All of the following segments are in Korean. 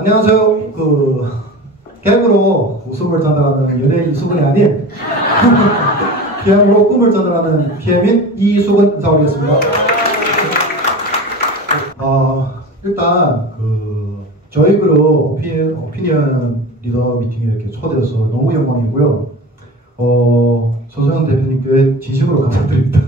안녕하세요. 개그로 웃음을 전달하는 연예인 이수근이 아닌 PM으로 꿈을 전달하는 PM인 이수근 인사 올리겠습니다. 일단 저희 그룹 오피니언 리더 미팅에 이렇게 초대해서 너무 영광이고요. 조성현 대표님께 진심으로 감사드립니다.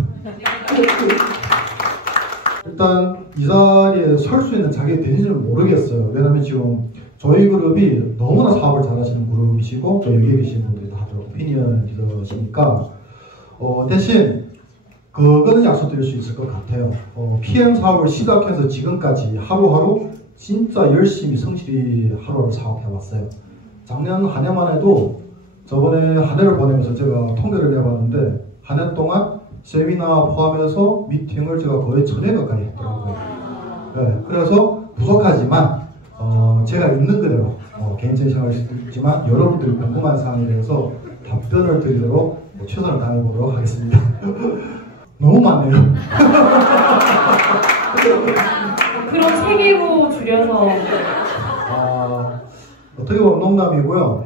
일단 이 자리에 설 수 있는 자격이 되는지는 모르겠어요. 왜냐면 지금 저희 그룹이 너무나 사업을 잘하시는 그룹이시고 또 여기에 계신 분들이 다들 오피니언 리더시니까 대신 그거는 약속드릴 수 있을 것 같아요. PM 사업을 시작해서 지금까지 하루하루 진짜 열심히 성실히 하루하루 사업해왔어요. 작년 한 해만 해도 저번에 한 해를 보내면서 제가 통계를 해봤는데 한 해 동안 세미나 포함해서 미팅을 제가 거의 1000회 가까이 했더라고요. 네, 그래서 부족하지만 제가 있는 그대로 개인적인 생각을 있지만 여러분들이 궁금한 사항에 대해서 답변을 드리도록 최선을 다해보도록 하겠습니다. 너무 많네요. 그럼 3개로 줄여서 어떻게 보면 농담이고요.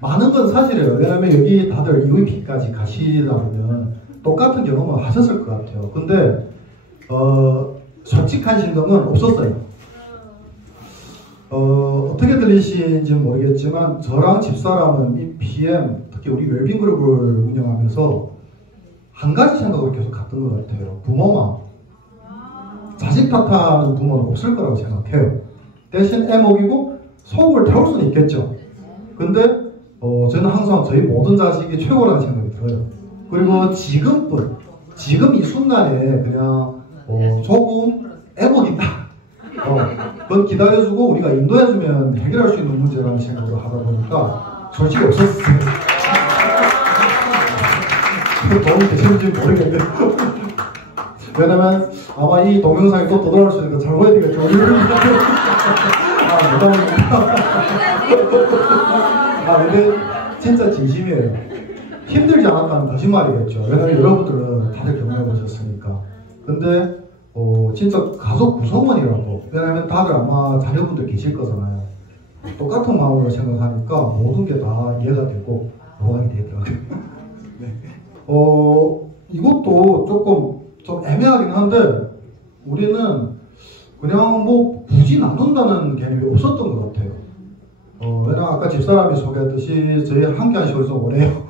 많은 건 사실이에요. 왜냐면 여기 다들 UEP까지 가시다 보면 똑같은 경험을 하셨을 것 같아요. 근데 솔직한 신경은 없었어요. 어떻게 들리시는지 모르겠지만 저랑 집사람은 이 PM, 특히 우리 웰빙 그룹을 운영하면서 한 가지 생각을 계속 갔던 것 같아요. 부모만 자식 탓하는 부모는 없을 거라고 생각해요. 대신 애 먹이고 속을 태울 수는 있겠죠. 근데 저는 항상 저희 모든 자식이 최고라는 생각이 들어요. 그리고 지금 이 순간에 그냥 조금 애 먹인다. 그건 기다려주고 우리가 인도해주면 해결할 수 있는 문제라는 생각으로 하다 보니까 솔직히 없었어요. 도움이 되시는지 모르겠는데 왜냐면 아마 이 동영상이 또 떠돌아올 수 있으니까 잘 봐야 되겠죠. 근데 진짜 진심이에요. 힘들지 않았다는 거짓말이겠죠. 왜냐면 여러분들은 다들 경험해보셨으니까. 근데 진짜 가족 구성원이라고. 왜냐면 다들 아마 자녀분들 계실 거잖아요. 똑같은 마음으로 생각하니까 모든 게 다 이해가 되고 노각이 되더라고요. 네. 이것도 좀 애매하긴 한데 우리는 그냥 굳이 나눈다는 개념이 없었던 것 같아요. 왜냐면 아까 집사람이 소개했듯이 저희 함께 한 시간이 좀 오래요.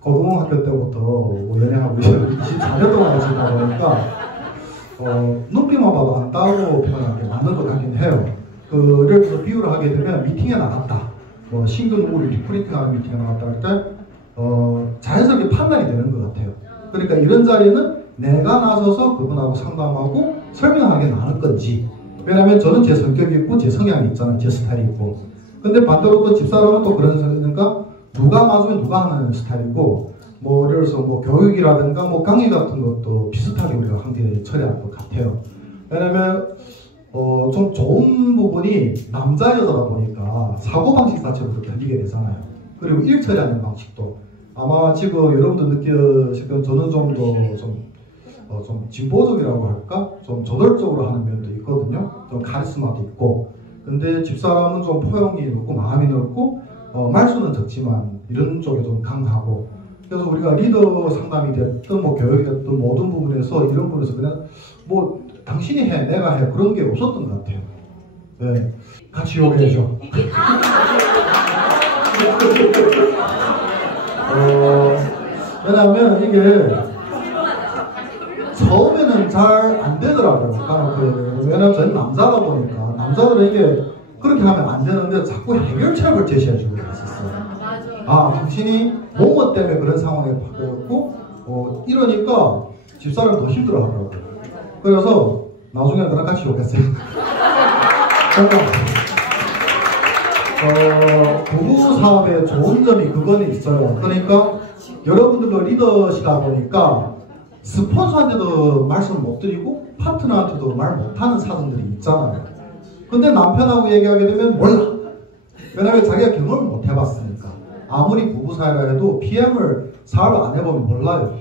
고등학교 때부터 연애하고 24년 동안 같이 있다 보니까 눈빛만 봐도 안 따고 표현하는 게 맞는 것 같긴 해요. 예를 들어서 비유를 하게 되면 미팅에 나갔다. 신규 누구를 리프리팅하는 미팅에 나갔다 할 때 자연스럽게 판단이 되는 것 같아요. 그러니까 이런 자리는 내가 나서서 그분하고 상담하고 설명하는 게 나을 건지. 왜냐면 저는 제 성격이 있고 제 성향이 있잖아요. 제 스타일이 있고. 근데 반대로 또 집사람은 또 그런 생각이니까 누가 맞으면 누가 하는 스타일이고 예를 들어서 교육이라든가 강의 같은 것도 비슷하게 우리가 함께 처리할 것 같아요. 왜냐면 좀 좋은 부분이 남자 여자다 보니까 사고방식 자체로 그렇게 하게 되잖아요. 그리고 일 처리하는 방식도 아마 지금 여러분들 느끼실 건 저는 좀 더 좀 진보적이라고 할까? 좀 저돌적으로 하는 면도 있거든요. 좀 카리스마도 있고. 근데 집사람은 좀 포용이 넓고 마음이 넓고 말수는 적지만 이런 쪽에 좀 강하고. 그래서 우리가 리더 상담이 됐든 교육이 됐든 모든 부분에서 이런 부분에서 그냥 당신이 해 내가 해 그런 게 없었던 것 같아요. 네, 같이 요구해줘. 왜냐하면 이게 처음에는 잘 안 되더라고요. 왜냐면 저는 남자다 보니까 남자들은 이게 그렇게 하면 안 되는데 자꾸 해결책을 제시해주고 있었어요. 당신이 뭐뭐 때문에 그런 상황에 바뀌었고 이러니까 집사람 더 힘들어하더라고요. 그래서 나중에 그랑 같이 욕했어요. 부부 사업의 좋은 점이 그건 있어요. 그러니까 여러분들도 리더시다 보니까 스폰서한테도 말씀을 못 드리고 파트너한테도 말 못하는 사람들이 있잖아요. 근데 남편하고 얘기하게 되면 몰라. 왜냐면 자기가 경험을 못 해봤으니까. 아무리 부부 사이라 해도 PM을 사업을 안 해보면 몰라요.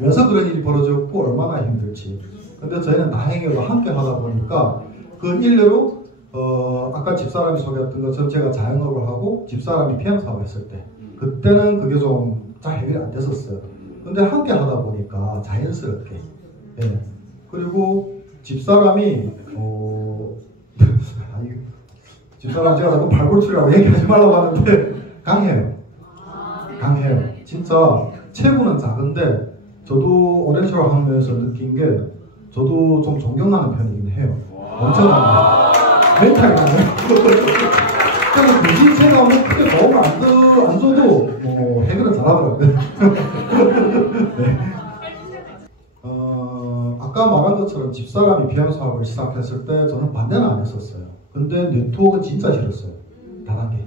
왜서 그런 일이 벌어졌고 얼마나 힘들지. 근데 저희는 다행히도 함께 하다 보니까 그 일례로 아까 집사람이 소개했던 것처럼 제가 자영업을 하고 집사람이 PM 사업을 했을 때 그때는 그게 좀 잘 해결이 안 됐었어요. 근데 함께 하다 보니까 자연스럽게 예. 그리고 집사람이 집사람 제가 자꾸 발골출이라고 얘기하지 말라고 하는데 강해요. 진짜 체구는 작은데 저도 오렌지로 하면서 느낀 게 저도 좀 존경하는 편이긴 해요. 엄청납니다. 멘탈이 나네요. 그래서 굳이 제가 뭐 크게 도움을 안 줘도 해결은 잘하더라고요. 네. 아까 말한 것처럼 집사람이 비양 사업을 시작했을 때 저는 반대는 안 했었어요. 근데 네트워크는 진짜 싫었어요. 다단계.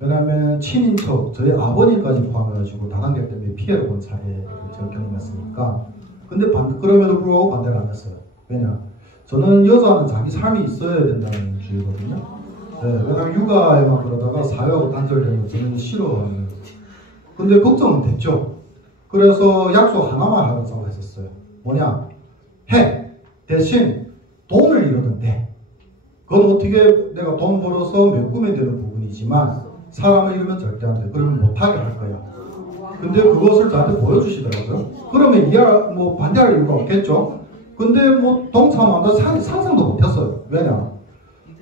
왜냐하면 친인척, 저희 아버님까지 포함해가지고 다단계 때문에 피해를 본 사례를 제가 경험했으니까. 근데 그럼에도 불구하고 반대를 안 했어요. 왜냐? 저는 여자는 자기 삶이 있어야 된다는 주의거든요. 네, 왜냐면 육아에만 그러다가 사회하고 단절되는 거 저는 싫어하는. 근데 걱정은 됐죠. 그래서 약속 하나만 하자고 했었어요. 뭐냐? 대신 돈을 잃었는데 그건 어떻게 내가 돈 벌어서 메꾸면 되는 부분이지만 사람을 잃으면 절대 안 돼. 그러면 못하게 할 거야. 근데 그것을 저한테 보여주시더라고요. 그러면 반대할 이유가 없겠죠. 근데 동참한다 상상도 못했어요. 왜냐?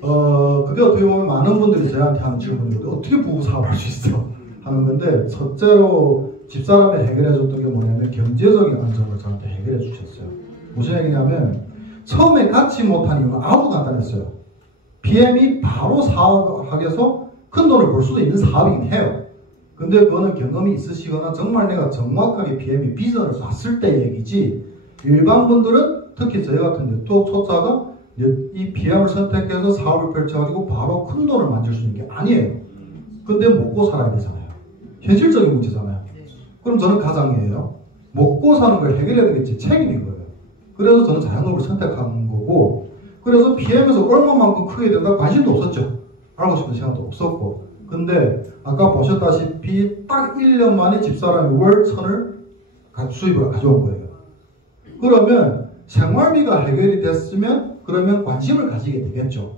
그게 어떻게 보면 많은 분들이 저한테 하는 질문이 어떻게 부부 사업할 수 있어? 하는 건데 첫째로 집사람이 해결해 줬던 게 뭐냐면 경제적인 안정을 저한테 해결해 주셨어요. 무슨 얘기냐면 처음에 같이 못한 이유는 아주 간단했어요. PM이 바로 사업하게서 큰 돈을 벌 수도 있는 사업이긴 해요. 근데 그거는 경험이 있으시거나 정말 내가 정확하게 PM이 비전을 놨을 때 얘기지 일반 분들은 특히 저희 같은 네트워크 초짜가 이 PM을 선택해서 사업을 펼쳐가지고 바로 큰 돈을 만들 수 있는 게 아니에요. 근데 먹고 살아야 되잖아요. 현실적인 문제잖아요. 그럼 저는 가장이에요. 먹고 사는 걸 해결해야 되는 게 제 책임인 거예요. 그래서 저는 자영업을 선택한 거고 그래서 PM에서 얼마만큼 크게 된다 관심도 없었죠. 알고 싶은 생각도 없었고 근데 아까 보셨다시피 딱 1년 만에 집사람이 월 1,000을 수입을 가져온 거예요. 그러면 생활비가 해결이 됐으면 그러면 관심을 가지게 되겠죠.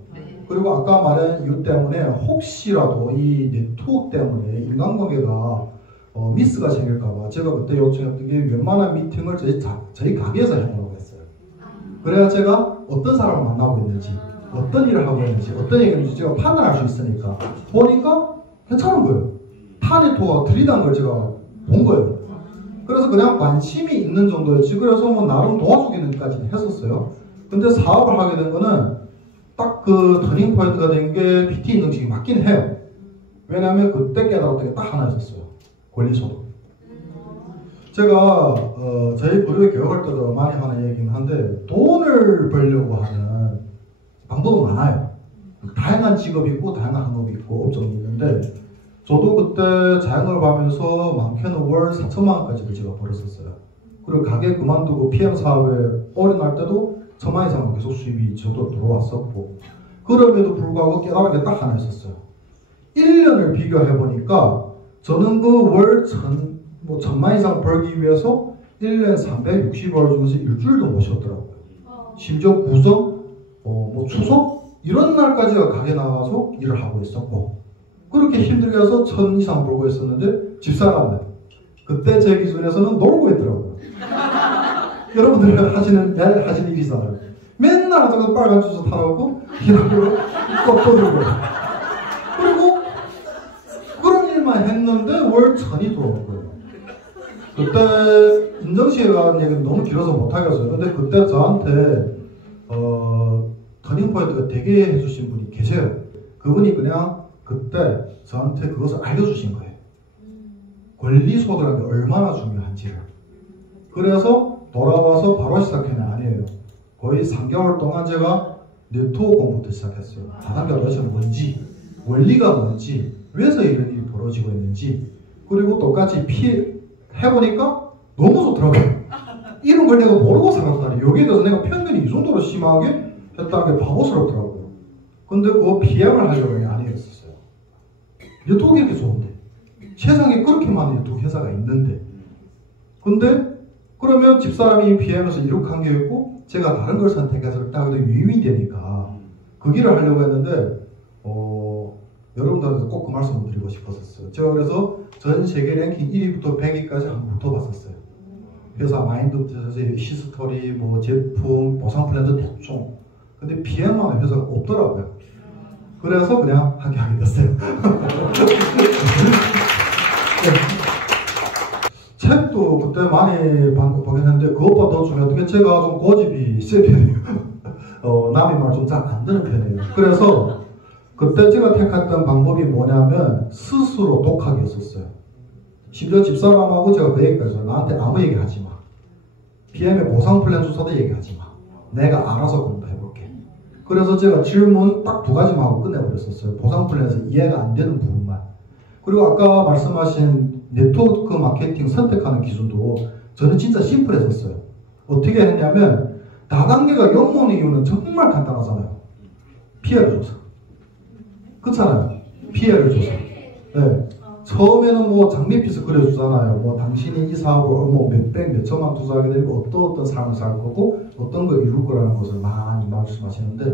그리고 아까 말한 이유 때문에 혹시라도 이 네트워크 때문에 인간관계가 미스가 생길까봐 제가 그때 요청했던 게 웬만한 미팅을 저희 가게에서 해놓으라고 했어요. 그래야 제가 어떤 사람을 만나고 있는지 어떤 일을 하고 있는지 어떤 얘기를 하는지 제가 판단할 수 있으니까 보니까 괜찮은 거예요. 타 네트워크가 들이다는 걸 제가 본 거예요. 그래서 그냥 관심이 있는 정도였지 그래서 나름 도와주기는까지는 했었어요. 근데 사업을 하게 된 거는 딱 그 터닝 포인트가 된 게 PT 인증식이 맞긴 해요. 왜냐하면 그때 깨달았던 게 딱 하나 있었어요. 권리소득. 제가 저희 고려 교육할 때도 많이 하는 얘기긴 한데 돈을 벌려고 하는 방법은 많아요. 다양한 직업이 있고 다양한 학업이 있고 업종이 있는데 저도 그때 자영업을 하면서 많게는 월 4천만 원까지도 제가 벌었었어요. 그리고 가게 그만두고 PM 사업에 올인할 때도 1,000만 이상 계속 수입이 저도 들어왔었고 그럼에도 불구하고 깨달은 게 딱 하나 있었어요. 1년을 비교해보니까 저는 그 월 1,000만 이상 벌기 위해서 1년 360월 중에서 일주일도 못 쉬었더라고요. 심지어 구정, 추석 이런 날까지가 가게 나가서 일을 하고 있었고 그렇게 힘들게 해서 1,000 이상 벌고 있었는데 집사람은 그때 제 기준에서는 놀고 있더라고요. 여러분들이 매일 하시는 일이잖아요. 맨날 저거 빨간 주스 타놓고 기록으로 꺾어 들고 그리고 그런 일만 했는데 월 1,000이 들어온 거예요. 그때 인정시에 가는 얘기는 너무 길어서 못하겠어요. 근데 그때 저한테 터닝포인트가 되게 해주신 분이 계세요. 그분이 그냥 그때 저한테 그것을 알려주신 거예요. 권리소득이라는 게 얼마나 중요한지를. 그래서 돌아와서 바로 시작한 게 아니에요. 거의 3개월 동안 제가 네트워크 공부부터 시작했어요. 다단계 도대체 뭔지, 원리가 뭔지, 왜서 이런 일이 벌어지고 있는지, 그리고 똑같이 해보니까 너무 좋더라고요. 이런 걸 내가 모르고 살았다니. 여기에 대해서 내가 편견이 이 정도로 심하게 했다는 게 바보스럽더라고요. 근데 그거 PM을 하려고 하는 게 아니었어요. 네트워크 이렇게 좋은데. 세상에 그렇게 많은 네트워크 회사가 있는데. 근데 그러면 집사람이 PM에서 이룩한 게 있고 제가 다른 걸 선택해서 딱 유임이 되니까 그 길을 하려고 했는데 여러분들한테 꼭 그 말씀을 드리고 싶었었어요. 제가 그래서 전 세계 랭킹 1위부터 100위까지 한번 붙어봤었어요. 회사 마인드, 히스토리, 뭐 제품, 보상 플랜도 대충. 근데 PM만의 회사가 없더라고요. 그래서 그냥 하게 됐어요. 네. 책도 그때 많이 보긴 했는데 그것보다 더 중요한 게 제가 좀 고집이 세 편이에요. 남의 말 좀 잘 안 듣는 편이에요. 그래서 그때 제가 택했던 방법이 뭐냐면 스스로 독하게 했었어요. 심지어 집사람하고 제가 그 얘기까지 했어요. 나한테 아무 얘기 하지 마. PM의 보상 플랜 조사도 얘기하지 마. 내가 알아서 공부해볼게. 그래서 제가 질문 딱 2가지만 하고 끝내버렸었어요. 보상 플랜에서 이해가 안 되는 부분만. 그리고 아까 말씀하신 네트워크 마케팅 선택하는 기준도 저는 진짜 심플했었어요. 어떻게 했냐면 다단계가 연모는 이유는 정말 간단하잖아요. 피해를 줘서. 그렇잖아요. 피해를 줘서. 네. 처음에는 뭐 장밋빛을 그려주잖아요. 뭐 당신이 이 사업을 뭐 몇백, 몇천만 투자하게 되고 어떤 삶을 살 거고 어떤 걸 이룰 거라는 것을 많이 말씀하시는데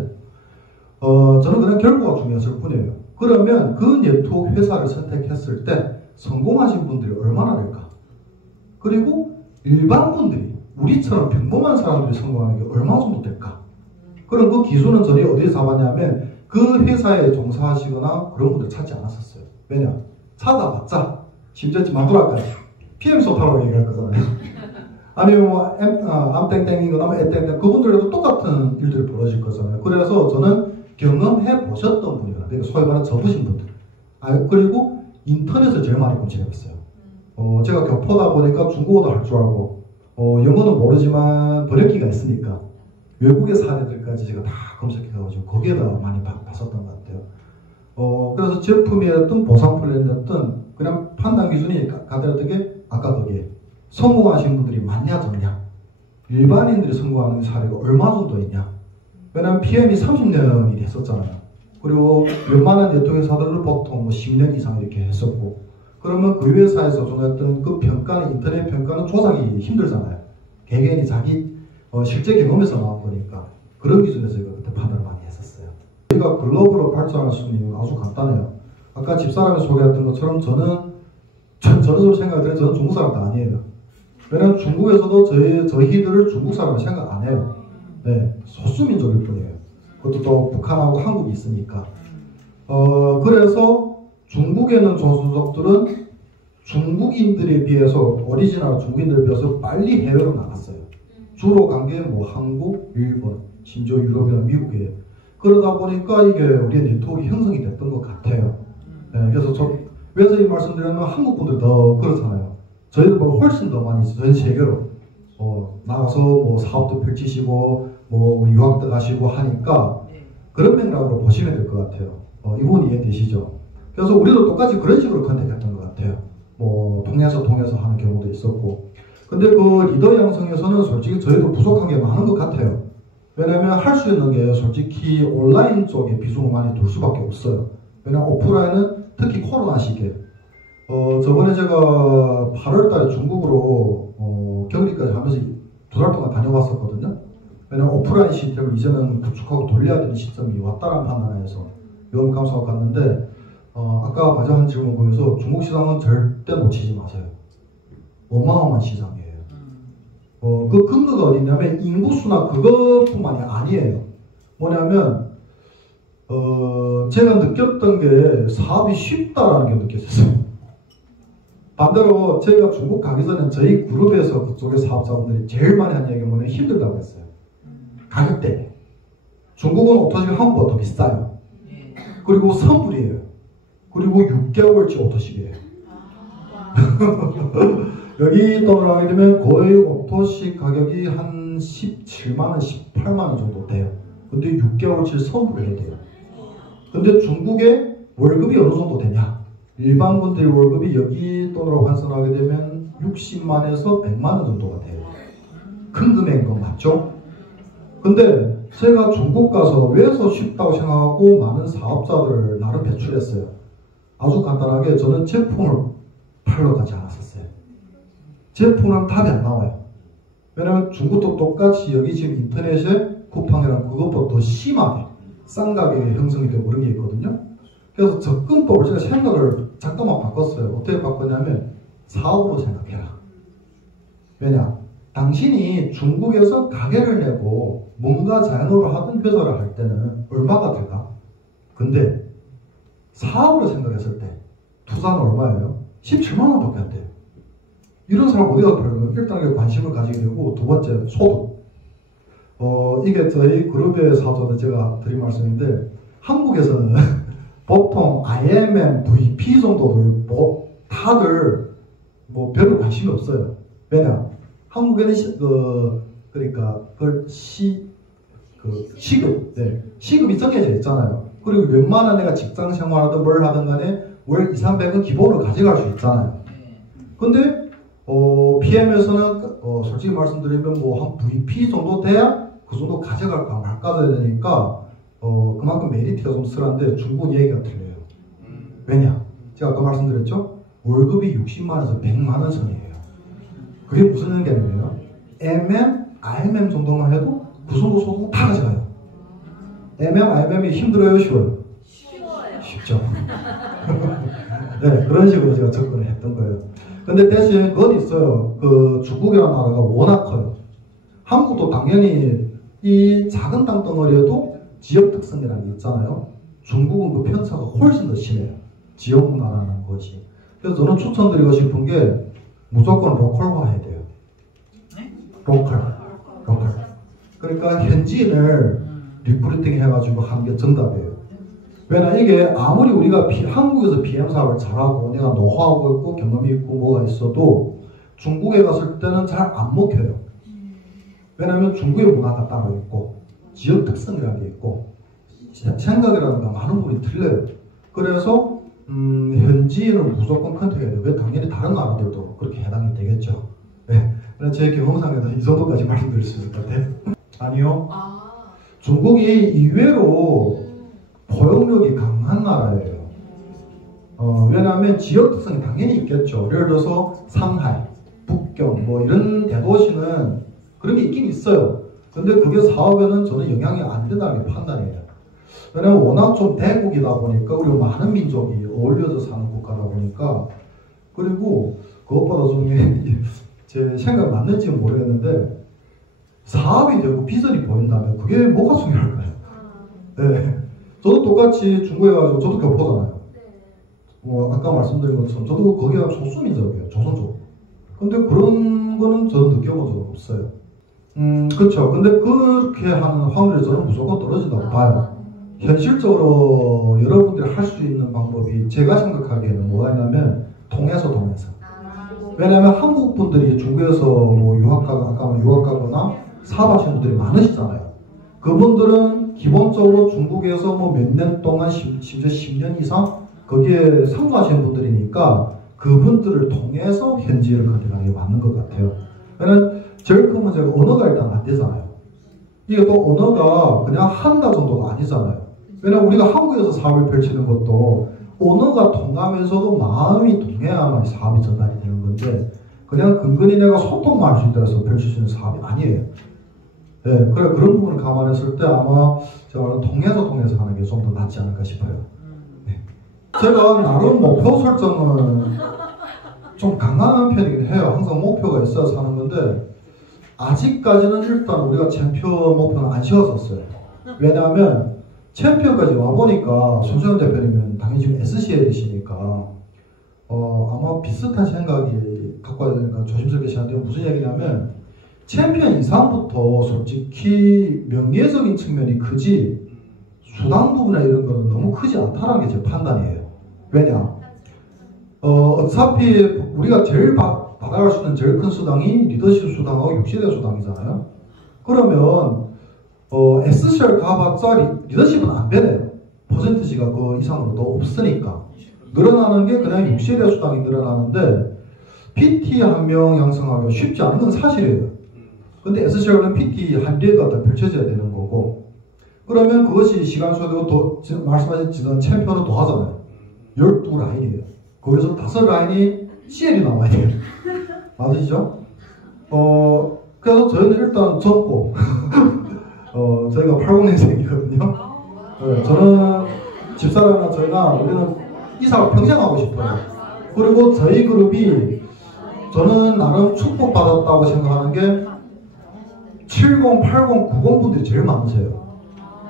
저는 그냥 결과가 중요했을 뿐이에요. 그러면 그 네트워크 회사를 선택했을 때 성공하신 분들이 얼마나 될까? 그리고 일반 분들이 우리처럼 평범한 사람들이 성공하는 게 얼마 정도 될까? 그럼 그 기준은 저희 어디에 잡았냐면 그 회사에 종사하시거나 그런 분들 찾지 않았었어요. 왜냐? 찾아봤자 심지어 마누라까지 PM 소파라고 얘기할 거잖아요. 아니면 뭐 암땡땡이거나 뭐 애땡땡 그분들에도 똑같은 일들이 벌어질 거잖아요. 그래서 저는 경험해 보셨던 분이라 그러니까 소위 말하는 접으신 분들 그리고 인터넷을 제일 많이 검색해봤어요. 제가 교포다 보니까 중국어도 할 줄 알고 영어는 모르지만 번역기가 있으니까 외국의 사례들까지 제가 다 검색해가지고 거기에다 많이 봤었던 것 같아요. 그래서 제품이었든 보상 플랜이었든 그냥 판단 기준이 가더라던 게 아까 거기에 성공하신 분들이 많냐 적냐 일반인들이 성공하는 사례가 얼마 정도 있냐 왜냐면 PM이 30년이 됐었잖아요. 그리고 웬만한 네트워크 회사들은 보통 뭐 10년 이상 이렇게 했었고 그러면 그 회사에서 좀 어떤 그 평가는 인터넷 평가는 조작이 힘들잖아요. 개개인이 자기 실제 경험에서 나온 거니까 그런 기준에서 제가 그때 판단을 많이 했었어요. 우리가 글로벌로 발전할 수 있는 이유는 아주 간단해요. 아까 집사람이 소개했던 것처럼 저는 생각이 들어요. 저는 중국 사람도 아니에요. 왜냐면 중국에서도 저희들을 중국 사람을 생각 안 해요. 네, 소수민족일 뿐이에요. 그것도 또 북한하고 한국이 있으니까. 그래서 중국에는 조선족들은 중국인들에 비해서 오리지널 중국인들에 비해서 빨리 해외로 나갔어요. 주로 간 게 뭐 한국, 일본, 심지어 유럽이나 미국이에요. 그러다 보니까 이게 우리의 네트워크 형성이 됐던 것 같아요. 네, 그래서 왜 이 말씀드리면 한국 분들 더 그렇잖아요. 저희들보다 훨씬 더 많이 전 세계로 나가서 뭐 사업도 펼치시고 뭐 유학도 가시고 하니까 그런 맥락으로 보시면 될 것 같아요. 이 부분 이해되시죠? 그래서 우리도 똑같이 그런 식으로 컨택했던 것 같아요. 뭐 통해서 하는 경우도 있었고. 근데 그 리더 양성에서는 솔직히 저희도 부족한 게 많은 것 같아요. 왜냐면 할 수 있는 게 솔직히 온라인 쪽에 비중을 많이 둘 수밖에 없어요. 왜냐면 오프라인은 특히 코로나 시기에 저번에 제가 8월 달에 중국으로 격리까지 하면서 2달 동안 다녀왔었거든요. 왜냐면 오프라인 시스템을 이제는 구축하고 돌려야 되는 시점이 왔다는 판단에서 위험 감사하고 갔는데 아까 마지막 질문 보면서 중국 시장은 절대 놓치지 마세요. 어마어마한 시장이에요. 그 근거가 어디냐면 인구수나 그것뿐만이 아니에요. 뭐냐면 제가 느꼈던 게 사업이 쉽다라는 게 느껴졌어요. 반대로 제가 중국 가기 전에 저희 그룹에서 그쪽의 사업자분들이 제일 많이 한 얘기가 뭐냐면 힘들다고 했어요. 가격대. 중국은 오토십이 한국보다 더 비싸요. 그리고 선불이에요. 그리고 6개월치 오토십이에요. 여기 돈을 하게 되면 거의 오토십 가격이 한 17만원, 18만원 정도 돼요. 근데 6개월치 선불을 해야 돼요. 근데 중국의 월급이 어느 정도 되냐? 일반 분들의 월급이 여기 돈으로 환산하게 되면 60만에서 100만원 정도가 돼요. 큰 금액인 건 맞죠? 근데 제가 중국 가서 왜 더 쉽다고 생각하고 많은 사업자들을 나름 배출했어요. 아주 간단하게 저는 제품을 팔러 가지 않았었어요. 제품은 답이 안 나와요. 왜냐면 중국도 똑같이 여기 지금 인터넷에 쿠팡이랑 그것보다 더 심하게 싼 가격에 형성이 되고 그런 게 있거든요. 그래서 접근법을 제가 생각을 잠깐만 바꿨어요. 어떻게 바꿨냐면 사업으로 생각해라. 왜냐? 당신이 중국에서 가게를 내고 뭔가 자영업을 하든 회사를 할 때는 얼마가 될까? 근데 사업으로 생각했을 때 투자는 얼마예요? 17만 원밖에 안 돼요. 이런 사람 어디가 별로 일단 관심을 가지게 되고, 두 번째 소득. 이게 저희 그룹의 사조는 제가 드린 말씀인데, 한국에서는 보통 IMM, VP 정도들 다들 별로 관심이 없어요. 왜냐? 한국에는 그러니까 그걸 시급, 네. 시급이 정해져 있잖아요. 그리고 웬만한 애가 직장 생활하든 뭘 하든 간에 월 2, 300은 기본으로 가져갈 수 있잖아요. 근데 PM에서는 솔직히 말씀드리면 한 VP 정도 돼야 그 정도 가져갈까 말까 되니까 그만큼 메리트가 좀 쓸한데 중국은 얘기가 틀려요. 왜냐? 제가 아까 말씀드렸죠? 월급이 60만 원에서 100만 원 선이에요. 그게 무슨 개념이에요? MM, IMM 정도만 해도 그 정도 소득은 다 가져가요. MM, IMM이 힘들어요? 쉬워요? 쉬워요. 쉽죠. 네, 그런 식으로 제가 접근을 했던 거예요. 근데 대신 그건 있어요. 그 중국이라는 나라가 워낙 커요. 한국도 당연히 이 작은 땅덩어리에도 지역 특성이라는 게 있잖아요. 중국은 그 편차가 훨씬 더 심해요. 지역 문화라는 것이. 그래서 저는 추천드리고 싶은 게 무조건 로컬화 해야 돼요. 로컬. 그러니까 현지인을 리크루팅 해가지고 하는 게 정답이에요. 왜냐 이게 아무리 우리가 한국에서 PM 사업을 잘하고 내가 노하우가 있고 경험이 있고 뭐가 있어도 중국에 갔을 때는 잘 안 먹혀요. 왜냐하면 중국의 문화가 따로 있고 지역 특성이라는 게 있고 생각이라든가 많은 부분이 틀려요. 그래서 현지인을 무조건 컨택해야 돼요. 당연히 다른 나라들도 그렇게 해당이 되겠죠. 네. 제 경험상에서 이 정도까지 말씀드릴 수 있을 것 같아요. 아니요. 중국이 의외로 포용력이 강한 나라예요. 왜냐하면 지역 특성이 당연히 있겠죠. 예를 들어서 상하이, 북경 뭐 이런 대도시는 그런 게 있긴 있어요. 근데 그게 사업에는 저는 영향이 안 된다는 게 판단이에요. 왜냐면 워낙 좀 대국이다 보니까 그리고 많은 민족이 어울려서 사는 국가다 보니까 그리고 그것보다 좀 제 생각 맞는지는 모르겠는데 사업이 되고 비전이 보인다면 그게 뭐가 중요할까요? 네. 저도 똑같이 중국에 가서 저도 교포잖아요. 아까 말씀드린 것처럼 저도 거기가 소수민족이에요. 조선족. 근데 그런 거는 저는 느껴본 적은 없어요. 그렇죠. 근데 그렇게 하는 확률이 저는 무조건 떨어진다고 봐요. 현실적으로 여러분들이 할 수 있는 방법이 제가 생각하기에는 뭐가 있냐면 통해서. 왜냐하면 한국 분들이 중국에서 유학 가거나 사업하시는 분들이 많으시잖아요. 그분들은 기본적으로 중국에서 몇 년 동안 심지어 10년 이상 거기에 상주하시는 분들이니까 그분들을 통해서 현지를 컨택하는 게 맞는 것 같아요. 왜냐면 제일 큰 문제가 언어가 일단 안 되잖아요. 이게 또 언어가 그냥 한다 정도가 아니잖아요. 왜냐면 우리가 한국에서 사업을 펼치는 것도 언어가 통하면서도 마음이 동해야만 사업이 전달이 되는 건데 그냥 근근히 내가 소통만 할 수 있다 해서 펼칠 수 있는 사업이 아니에요. 네, 그래 그런 부분을 감안했을 때 아마 제가 통해서 하는 게 좀 더 낫지 않을까 싶어요. 네. 제가 나름 목표 설정은 좀 강한 편이긴 해요. 항상 목표가 있어서 하는 건데 아직까지는 일단 우리가 챔피언 목표는 안 세웠었어요. 왜냐하면 챔피언까지 와보니까 손수현 대표님은 당연히 지금 SCL이시니까 아마 비슷한 생각이 갖고 와야 되니까 조심스럽게 시작하는데 무슨 얘기냐면 챔피언 이상부터 솔직히 명예적인 측면이 크지 수당 부분이나 이런 거는 너무 크지 않다는 게 제 판단이에요. 왜냐? 어차피 우리가 제일 받아갈 수 있는 제일 큰 수당이 리더십 수당하고 6시대 수당이잖아요. 그러면 SCL 가봤자 리더십은 안 변해요. 퍼센티지가 그 이상으로 더 없으니까. 늘어나는 게 그냥 6시대 수당이 늘어나는데 PT 한 명 양성하기가 쉽지 않은 건 사실이에요. 근데 SCL은 PT 한 대가 더 펼쳐져야 되는 거고 그러면 그것이 시간 소요되고 또 지금 말씀하신 지금 챔피언은 더 하잖아요. 12라인이에요. 거기서 5라인이 CL이 나와야 돼요. 맞으시죠? 그래서 저희는 일단 젊고 저희가 80년생이거든요. 네, 저는 집사람이나 저희나 우리는 이사를 평생 하고 싶어요. 그리고 저희 그룹이 저는 나름 축복받았다고 생각하는 게 70, 80, 90 분들이 제일 많으세요.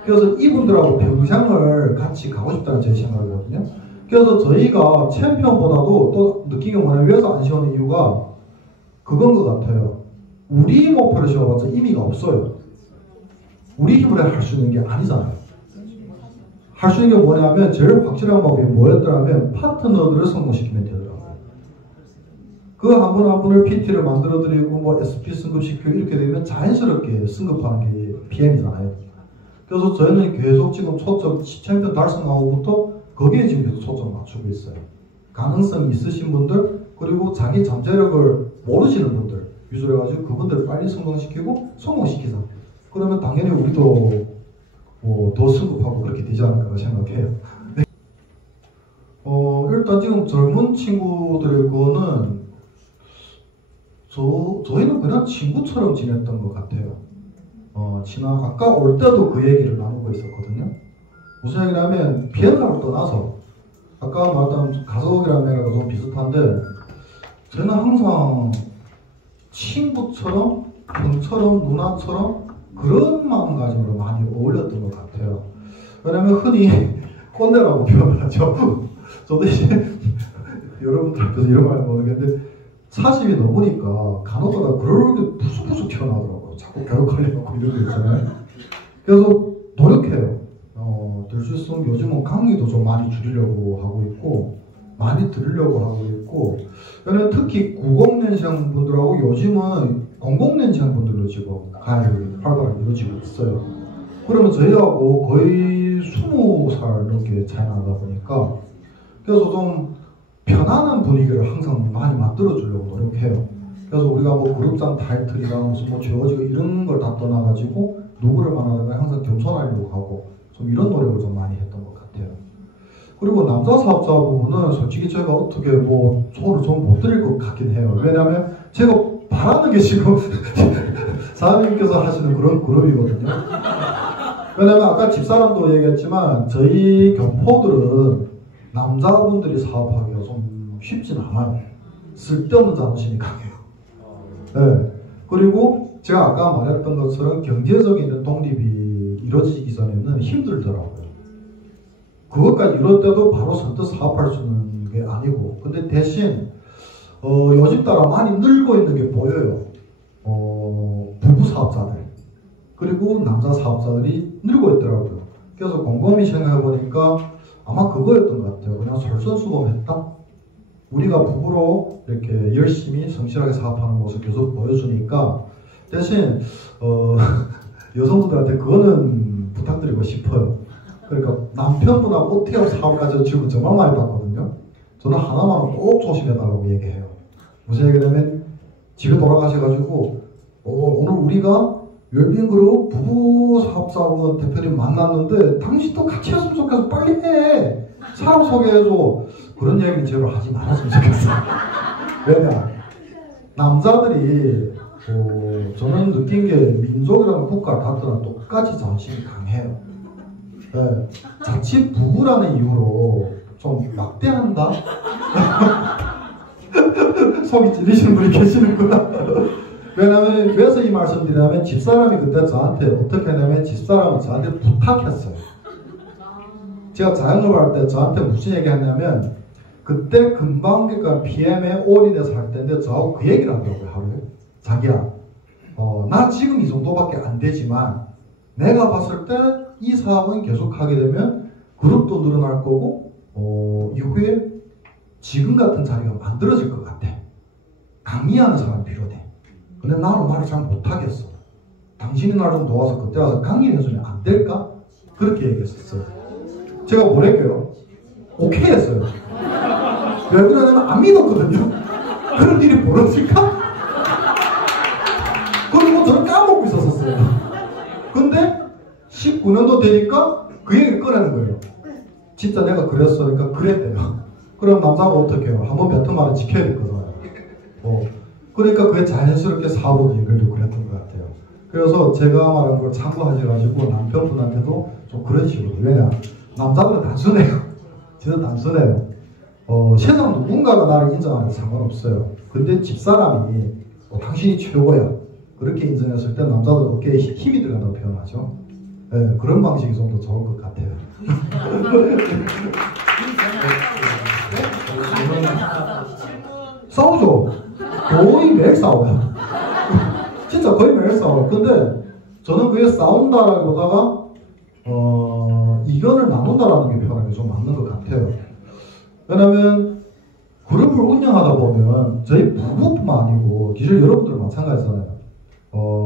그래서 이분들하고 평생을 같이 가고 싶다는 제 생각이거든요. 그래서 저희가 챔피언보다도 또 느낀 게 뭐냐면 위에서 안 세우는 이유가 그건 것 같아요. 우리 목표를 세워봤자 의미가 없어요. 우리 힘으로 할 수 있는 게 아니잖아요. 할 수 있는 게 뭐냐면 제일 확실한 방법이 뭐였더라면 파트너들을 성공시키면 되더라고요. 그 한 분 한 분을 PT를 만들어드리고 뭐 SP 승급시키고 이렇게 되면 자연스럽게 승급하는 게 PM이잖아요. 그래서 저희는 계속 지금 초점 챔피언 달성하고부터 거기에 지금 계속 초점을 맞추고 있어요. 가능성이 있으신 분들 그리고 자기 잠재력을 모르시는 분들 위주로 해가지고 그분들을 빨리 성공시키고 성공시키자. 그러면 당연히 우리도 더 승급하고 그렇게 되지 않을까 생각해요. 네. 일단 지금 젊은 친구들의 거는 저희는 그냥 친구처럼 지냈던 것 같아요. 아까 올 때도 그 얘기를 나누고 있었거든요. 무슨 얘기냐면 비엔나를 떠나서 아까 말했던 가족이라는 얘기가 좀 비슷한데 저는 항상 친구처럼 형처럼 누나처럼 그런 마음가짐으로 많이 어울렸던 것 같아요. 왜냐면 흔히 꼰대라고 표현을 하죠. 저도 이제 여러분들 앞에서 이런 말 모르겠는데 40이 넘으니까 간혹가다 그렇게 부숙부숙 튀어나오더라고요. 자꾸 교육하려고 이런 거 있잖아요. 그래서 노력해요. 될 수 있으면 요즘은 강의도 좀 많이 줄이려고 하고 있고 많이 들으려고 하고 있고 왜냐면 특히 90년생 분들하고 요즘은 00년생 분들로 지금 가입이 활발하게 이루어지고 있어요. 그러면 저희하고 거의 20살 넘게 차이 나다 보니까 그래서 좀 편안한 분위기를 항상 많이 만들어주려고 노력해요. 그래서 우리가 뭐 그룹장 타이틀이나 무슨 뭐 주어지고 이런 걸 다 떠나가지고 누구를 만나면 항상 겸손하려고 하고 좀 이런 노력을 좀 많이 했던 것 같아요. 그리고 남자 사업자 부분은 솔직히 제가 어떻게 뭐 조언을 좀 못 드릴 것 같긴 해요. 왜냐하면 제가 바라는 게 지금 사장님께서 하시는 그런 그룹이거든요. 왜냐면 아까 집사람도 얘기했지만 저희 교포들은 남자분들이 사업하기가 좀 쉽진 않아요. 쓸데없는 자부심이 강해요. 네. 그리고 제가 아까 말했던 것처럼 경제적인 독립이 이루어지기 전에는 힘들더라고요. 그것까지 이럴 때도 바로 선뜻 사업할 수 있는 게 아니고 근데 대신 요즘 따라 많이 늘고 있는 게 보여요. 부부 사업자들 그리고 남자 사업자들이 늘고 있더라고요. 그래서 곰곰이 생각해 보니까 아마 그거였던 것 같아요. 그냥 솔선수범했다. 우리가 부부로 이렇게 열심히 성실하게 사업하는 모습을 계속 보여주니까 대신 여성분들한테 그거는 부탁드리고 싶어요. 그러니까 남편분하고 어떻게 하고 사업까지 지금 정말 많이 봤거든요. 저는 하나만 꼭 조심해달라고 얘기해요. 무슨 얘기냐면 집에 돌아가셔가지고 오늘 우리가 웰빙그룹 부부 사업자분 대표님 만났는데 당신도 같이 했으면 좋겠어. 빨리 해. 사람 소개해줘. 그런 얘기는 제발 하지 말았으면 좋겠어요. 왜냐 남자들이 저는 느낀 게 민족이라는 국가를 갖더라도 똑같이 자존심이 강해요. 네. 자칫 부부라는 이유로 좀 막대한다? 속이 찔리시는 분이 계시는구나. 왜냐면 왜서 이 말씀 드리냐면 집사람이 그때 저한테 어떻게 했냐면 집사람은 저한테 부탁했어요. 제가 자영업 할 때 저한테 무슨 얘기 했냐면 그때 금방기가 PM에 올인해서 할 때인데 저하고 그 얘기를 하더라고요. 하루에 자기야 나 지금 이 정도밖에 안 되지만 내가 봤을 때 이 사업은 계속 하게 되면 그룹도 늘어날 거고 이후에 지금 같은 자리가 만들어질 것 같아. 강의하는 사람이 필요해. 근데 나는 말을 잘 못하겠어. 당신이 날 좀 도와서 그때 와서 강의해주면 안 될까? 그렇게 얘기했었어요. 제가 뭐랄게요. 오케이 했어요. 왜 그러냐면 안 믿었거든요. 그런 일이 벌어질까? 그리고 저는 까먹고 있었어요. 근데 19년도 되니까 그 얘기를 꺼내는 거예요. 진짜 내가 그랬어. 그러니까 그랬대요. 그럼 남자가 어떻게 해요? 한번 뱉은 말은 지켜야 될 거잖아요. 그러니까 그게 자연스럽게 사업으로 연결되고 그랬던 것 같아요. 그래서 제가 말한 걸 참고하셔가지고 남편분한테도 좀 그런 식으로. 왜냐 남자들은 단순해요. 진짜 단순해요. 세상 누군가가 나를 인정하는 게 상관없어요. 근데 집사람이 당신이 최고야 그렇게 인정했을 때 남자들 어깨에 힘이 들어간다고 표현하죠. 네, 그런 방식이 좀 더 좋을 것 같아요. 싸우죠. 거의 매일 싸워요. 진짜 거의 매일 싸워요. 근데 저는 그게 싸운다라기보다가 이견을 나눈다라는 게 표현하기 좀 맞는 것 같아요. 왜냐면 그룹을 운영하다 보면 저희 부부뿐만 아니고 기존 여러분들 마찬가지잖아요.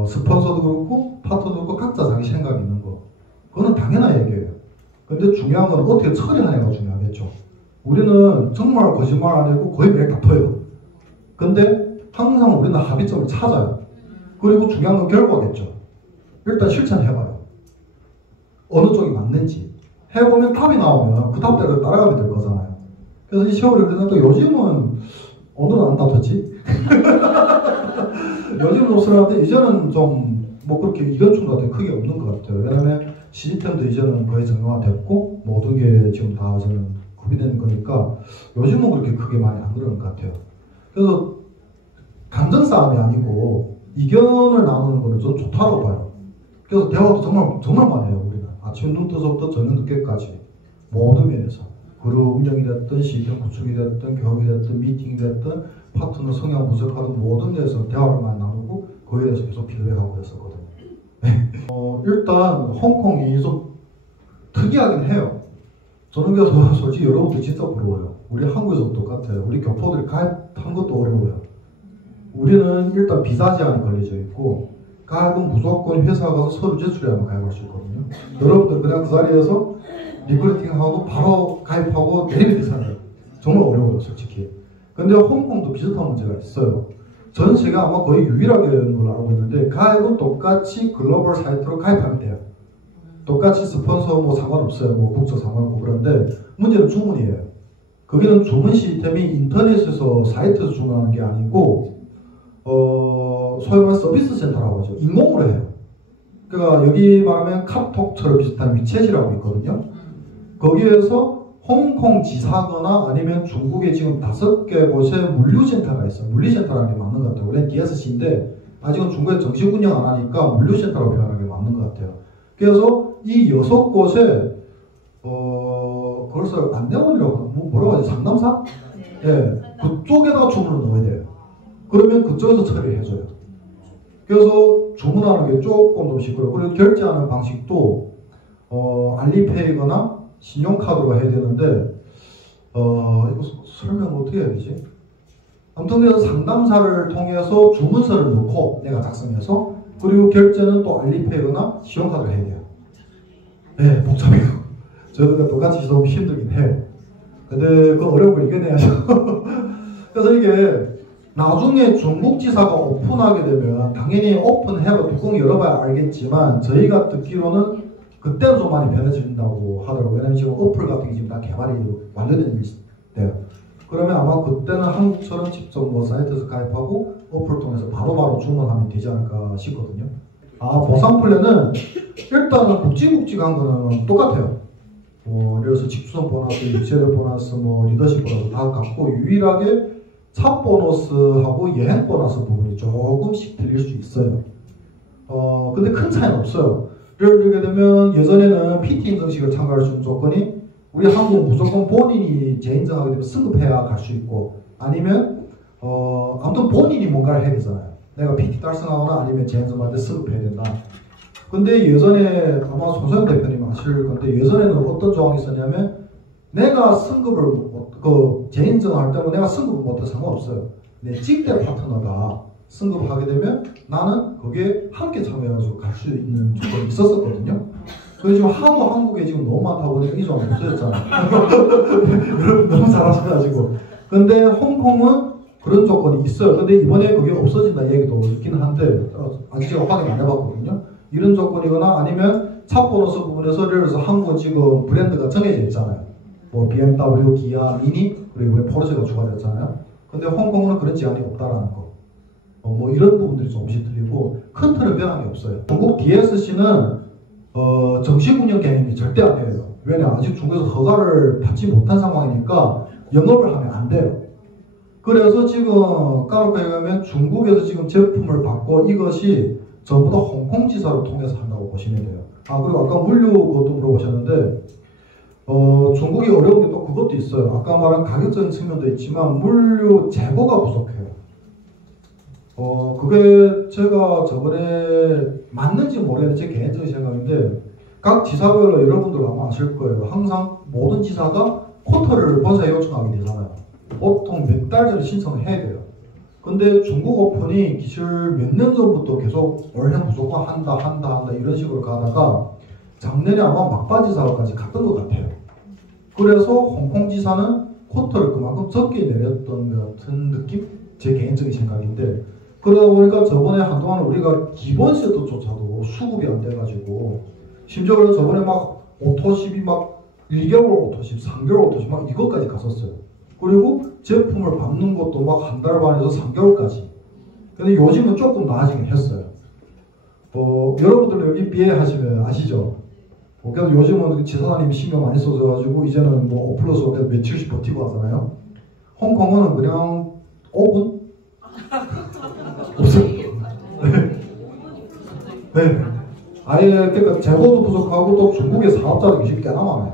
스폰서도 그렇고 파트너도 그렇고 각자 자기 생각이 있는 거 그거는 당연한 얘기예요. 근데 중요한 건 어떻게 처리하냐가 중요하겠죠. 우리는 정말 거짓말 안 하고 거의 매일 다퉈요. 근데 항상 우리는 합의점을 찾아요. 그리고 중요한 건 결과겠죠. 일단 실천해봐요. 어느 쪽이 맞는지 해보면 답이 나오면 그 답대로 따라가면 될 거잖아요. 그래서 이 세월이 흐르는데 요즘은 오늘은 안 다퉜지? 요즘은 없으라는데 이제는 좀 뭐 그렇게 이견 충돌 같은 게 크게 없는 것 같아요. 왜냐면 시스템도 이제는 거의 정형화됐고 모든 게 지금 다 저는 구비되는 거니까 요즘은 그렇게 크게 많이 안 그러는 것 같아요. 그래서 감정 싸움이 아니고 이견을 나누는 거는 좀 좋다고 봐요. 그래서 대화도 정말 많이 해요. 우리는 아침 눈 떠서부터 저녁 늦게까지 모든 면에서 그룹 운영이 됐든 시스템 구축이 됐든 교육이 됐든 미팅이 됐든 파트너 성향 분석하든 모든 데서 대화를 많이 나누고 거기에 대해서 계속 피드백하고 그랬었거든요. 일단 홍콩이 좀 특이하긴 해요. 저는 그래서 솔직히 여러분들 진짜 부러워요. 우리 한국에서도 똑같아요. 우리 교포들이 가입한 것도 어려워요. 우리는 일단 비자 제한이 걸려져 있고 가입은 무조건 회사 가서 서류 제출해야만 가입할 수 있거든요. 여러분들 그냥 그 자리에서 리크루팅하고 바로 가입하고 내일 비싸요. 정말 어려워요 솔직히. 근데 홍콩도 비슷한 문제가 있어요. 전 세계 아마 거의 유일하게 되는 걸로 알고 있는데 가입은 똑같이 글로벌 사이트로 가입하면 돼요. 똑같이 스폰서 뭐 상관없어요. 뭐 국적 상관없고. 그런데 문제는 주문이에요. 거기는 주문 시스템이 인터넷에서 사이트에서 주문하는 게 아니고 소위 말하는 서비스 센터라고 하죠. 인공으로 해요. 그러니까 여기 말하면 카톡처럼 비슷한 위챗이라고 있거든요. 거기에서 홍콩 지사거나 아니면 중국에 지금 5개 곳에 물류센터가 있어요. 물류센터라는 게 맞는 것 같아요. 원래는 DSC인데 아직은 중국에 정식 운영 안 하니까 물류센터라고 표현하는 게 맞는 것 같아요. 그래서 이 6곳에 그래서 안내원이라고 뭐라고 하지? 상담사? 예, 그쪽에다가 주문을 넣어야 돼요. 그러면 그쪽에서 처리를 해줘요. 그래서 주문하는 게 조금 더 시끄러워. 그리고 결제하는 방식도 알리페이거나 신용카드로 해야 되는데 이거 설명을 어떻게 해야 되지? 아무튼 그래서 상담사를 통해서 주문서를 넣고 내가 작성해서 그리고 결제는 또 알리페이거나 신용카드로 해야 돼요. 네, 복잡해요. 저도 똑같이 좀 힘들긴 해요. 근데 그 어려운 걸 이겨내야죠. 그래서 이게 나중에 중국 지사가 오픈하게 되면 당연히 오픈해봐 뚜껑 열어봐야 알겠지만 저희가 듣기로는 그때는 좀 많이 변해진다고 하더라고요. 왜냐면 지금 어플 같은 게 지금 다 개발이 완료된 때요. 그러면 아마 그때는 한국처럼 직접 뭐 사이트에서 가입하고 어플 통해서 바로바로 주문하면 되지 않을까 싶거든요. 보상 플랜은 일단은 굵직굵직한 거는 똑같아요. 그래서 직수선 보너스, 유체력 보너스, 뭐 리더십 보너스 다 같고 유일하게 차 보너스하고 여행 보너스 부분이 조금씩 드릴 수 있어요. 근데 큰 차이는 없어요. 예를 들게 되면 예전에는 PT 인증식을 참가할 수 있는 조건이 우리 한국은 무조건 본인이 재인증하게 되면 승급해야 갈 수 있고 아니면 아무튼 본인이 뭔가를 해야 되잖아요. 내가 PT 달성하거나 아니면 재인증한테 승급해야 된다. 근데 예전에 아마 손소영 대표님 아실 건데 예전에는 어떤 조항이 있었냐면 내가 승급을 재인증할 때는 내가 승급을 못해도 상관없어요. 내 직대 파트너가 승급하게 되면 나는 거기에 함께 참여해가지고 갈 수 있는 조건이 있었거든요. 그래서 지금 하도 한국에 지금 너무 많다 보니까 이 조항이 없어졌잖아요. 여러분 너무 잘하셔가지고. 근데 홍콩은 그런 조건이 있어요. 근데 이번에 그게 없어진다는 얘기도 있긴 한데 아직 제가 확인 안 해봤거든요. 이런 조건이거나 아니면 차 보너스 부분에서 예를 들어서 한국은 지금 브랜드가 정해져 있잖아요. 뭐 BMW, 기아, 미니 그리고 이번에 포르쉐가 추가됐잖아요. 근데 홍콩은 그런 제한이 없다라는 거. 뭐 이런 부분들이 조금씩 틀리고 큰 틀은 변한 게 없어요. 중국 DSC는 정식 운영 개념이 절대 아니에요. 왜냐 아직 중국에서 허가를 받지 못한 상황이니까 영업을 하면 안 돼요. 그래서 지금 까놓고 얘기하면 중국에서 지금 제품을 받고 이것이 전부 다 홍콩 지사를 통해서 한다고 보시면 돼요. 그리고 아까 물류 그것도 물어보셨는데 중국이 어려운 게 또 그것도 있어요. 아까 말한 가격적인 측면도 있지만 물류 재고가 부족해요. 그게 제가 저번에 맞는지 모르겠는데 제 개인적인 생각인데 각 지사별로 여러분들 아마 아실 거예요. 항상 모든 지사가 쿼터를 본사에 요청하게 되잖아요. 보통 몇 달 전에 신청을 해야 돼요. 근데 중국 오픈이 기술 몇 년 전부터 계속 올해 무조건 한다 이런 식으로 가다가 작년에 아마 막바지사까지 갔던 것 같아요. 그래서 홍콩 지사는 쿼터를 그만큼 적게 내렸던 것 같은 느낌? 제 개인적인 생각인데 그러다 보니까 저번에 한동안 우리가 기본 세트조차도 수급이 안 돼가지고 심지어 그래서 저번에 막 오토십이 막 1개월 오토십, 3개월 오토십 막 이것까지 갔었어요. 그리고 제품을 받는 것도 막 한 달 반에서 3개월까지. 근데 요즘은 조금 나아지긴 했어요. 여러분들 여기 비해하시면 아시죠? 그래서 요즘은 지사장님이 신경 많이 써줘가지고 이제는 뭐 5+5 며칠씩 버티고 하잖아요. 홍콩은 그냥 5분? 없어요. 네. 아예 그러니까 재고도 부족하고 또 중국의 사업자들이 계시 꽤나 많아요.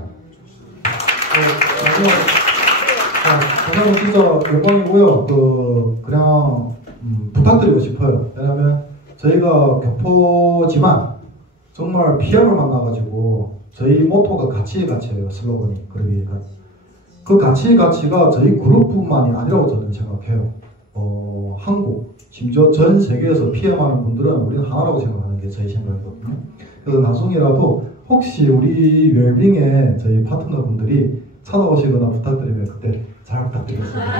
저는 진짜 영광이고요. 그냥 부탁드리고 싶어요. 왜냐면 저희가 교포지만 정말 PM을 만나가지고 저희 모토가 가치예요. 슬로건이. 그러니까 그 가치가 저희 그룹뿐만이 아니라고 저는 생각해요. 한국, 심지어 전 세계에서 PM하는 분들은 우리는 하나라고 생각하는 게 저희 생각이거든요. 그래서 나중이라도 혹시 우리 웰빙의 저희 파트너분들이 찾아오시거나 부탁드리면 그때 잘 부탁드리겠습니다.